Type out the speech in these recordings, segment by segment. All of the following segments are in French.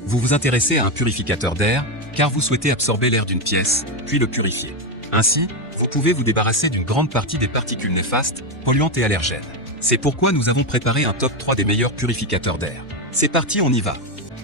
Vous vous intéressez à un purificateur d'air, car vous souhaitez absorber l'air d'une pièce, puis le purifier. Ainsi, vous pouvez vous débarrasser d'une grande partie des particules néfastes, polluantes et allergènes. C'est pourquoi nous avons préparé un top 3 des meilleurs purificateurs d'air. C'est parti, on y va.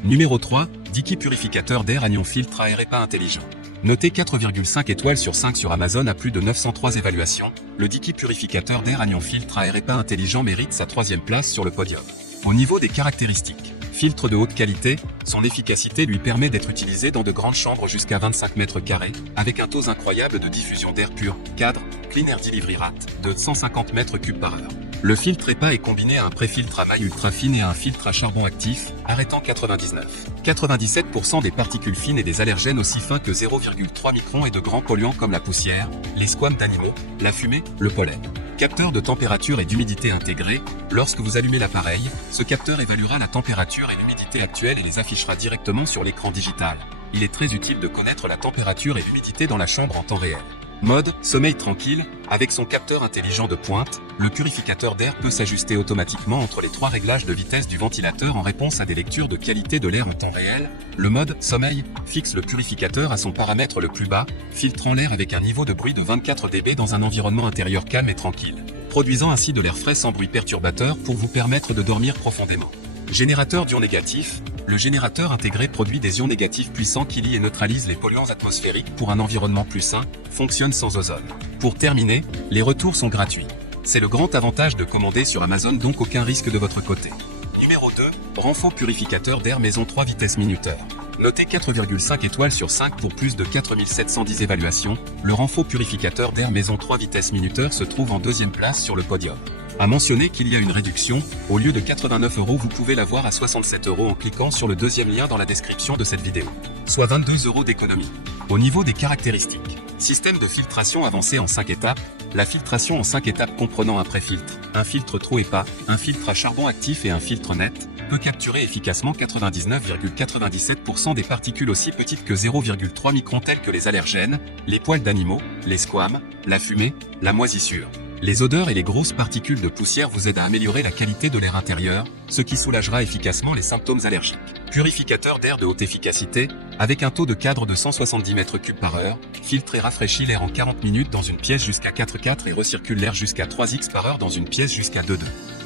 Numéro 3, Dicky purificateur d'air Agnon filtre à air et pas intelligent. Noté 4,5 étoiles sur 5 sur Amazon à plus de 903 évaluations, le Dicky purificateur d'air Agnon filtre à air et pas intelligent mérite sa 3e place sur le podium. Au niveau des caractéristiques, filtre de haute qualité, son efficacité lui permet d'être utilisé dans de grandes chambres jusqu'à 25 mètres carrés, avec un taux incroyable de diffusion d'air pur, cadre, Clean Air Delivery Rate, de 150 mètres cubes par heure. Le filtre EPA est combiné à un préfiltre à maille ultra fine et à un filtre à charbon actif, arrêtant 97% des particules fines et des allergènes aussi fins que 0,3 microns et de grands polluants comme la poussière, les squames d'animaux, la fumée, le pollen. Capteur de température et d'humidité intégré, lorsque vous allumez l'appareil, ce capteur évaluera la température et l'humidité actuelle et les affichera directement sur l'écran digital. Il est très utile de connaître la température et l'humidité dans la chambre en temps réel. Mode sommeil tranquille, avec son capteur intelligent de pointe, le purificateur d'air peut s'ajuster automatiquement entre les 3 réglages de vitesse du ventilateur en réponse à des lectures de qualité de l'air en temps réel. Le mode sommeil fixe le purificateur à son paramètre le plus bas, filtrant l'air avec un niveau de bruit de 24 dB dans un environnement intérieur calme et tranquille, produisant ainsi de l'air frais sans bruit perturbateur pour vous permettre de dormir profondément. Générateur d'ions négatifs, le générateur intégré produit des ions négatifs puissants qui lient et neutralisent les polluants atmosphériques pour un environnement plus sain, fonctionne sans ozone. Pour terminer, les retours sont gratuits. C'est le grand avantage de commander sur Amazon, donc aucun risque de votre côté. Numéro 2, Renfo purificateur d'air maison 3 vitesses minuteur. Noté 4,5 étoiles sur 5 pour plus de 4710 évaluations, le Renfo purificateur d'air maison 3 vitesses minuteur se trouve en 2e place sur le podium. À mentionner qu'il y a une réduction, au lieu de 89 €, vous pouvez l'avoir à 67 € en cliquant sur le 2e lien dans la description de cette vidéo, soit 22 € d'économie. Au niveau des caractéristiques, système de filtration avancé en 5 étapes, la filtration en 5 étapes comprenant un préfiltre, un filtre trop EPA, un filtre à charbon actif et un filtre net, peut capturer efficacement 99,97% des particules aussi petites que 0,3 microns telles que les allergènes, les poils d'animaux, les squames, la fumée, la moisissure. Les odeurs et les grosses particules de poussière vous aident à améliorer la qualité de l'air intérieur, ce qui soulagera efficacement les symptômes allergiques. Purificateur d'air de haute efficacité, avec un taux de cadre de 170 mètres cubes par heure, filtre et rafraîchit l'air en 40 minutes dans une pièce jusqu'à 4,4 et recircule l'air jusqu'à 3x par heure dans une pièce jusqu'à 2,2.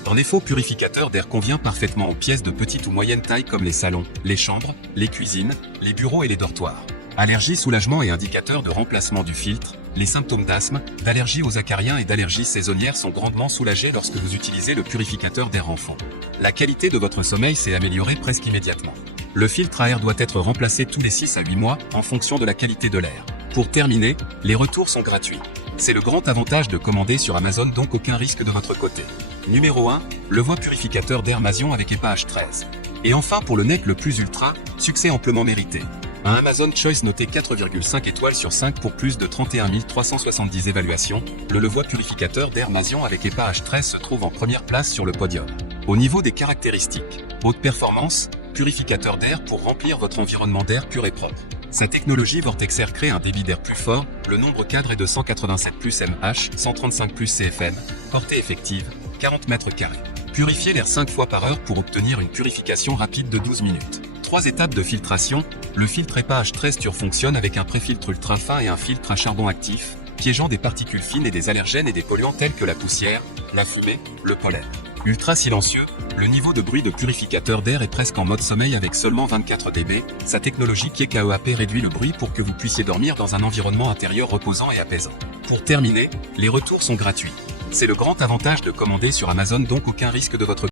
En effet, purificateur d'air convient parfaitement aux pièces de petite ou moyenne taille comme les salons, les chambres, les cuisines, les bureaux et les dortoirs. Allergie, soulagement et indicateur de remplacement du filtre, les symptômes d'asthme, d'allergie aux acariens et d'allergies saisonnières sont grandement soulagés lorsque vous utilisez le purificateur d'air Renfo. La qualité de votre sommeil s'est améliorée presque immédiatement. Le filtre à air doit être remplacé tous les 6 à 8 mois en fonction de la qualité de l'air. Pour terminer, les retours sont gratuits. C'est le grand avantage de commander sur Amazon, donc aucun risque de votre côté. Numéro 1, Levoit purificateur d'air Masion avec EPA H13. Et enfin pour le net le plus ultra, succès amplement mérité. Un Amazon Choice noté 4,5 étoiles sur 5 pour plus de 31 370 évaluations, le Levoit purificateur d'air Masion avec EPA H13 se trouve en 1re place sur le podium. Au niveau des caractéristiques, haute performance, purificateur d'air pour remplir votre environnement d'air pur et propre. Sa technologie Vortex Air crée un débit d'air plus fort, le nombre cadre est de 187 plus mH, 135 plus CFM, portée effective, 40 mètres carrés. Purifiez l'air 5 fois par heure pour obtenir une purification rapide de 12 minutes. 3 étapes de filtration, le filtre EPA H13 Tur fonctionne avec un préfiltre ultra fin et un filtre à charbon actif, piégeant des particules fines et des allergènes et des polluants tels que la poussière, la fumée, le pollen. Ultra silencieux, le niveau de bruit de purificateur d'air est presque en mode sommeil avec seulement 24 dB, sa technologie KEAP réduit le bruit pour que vous puissiez dormir dans un environnement intérieur reposant et apaisant. Pour terminer, les retours sont gratuits. C'est le grand avantage de commander sur Amazon, donc aucun risque de votre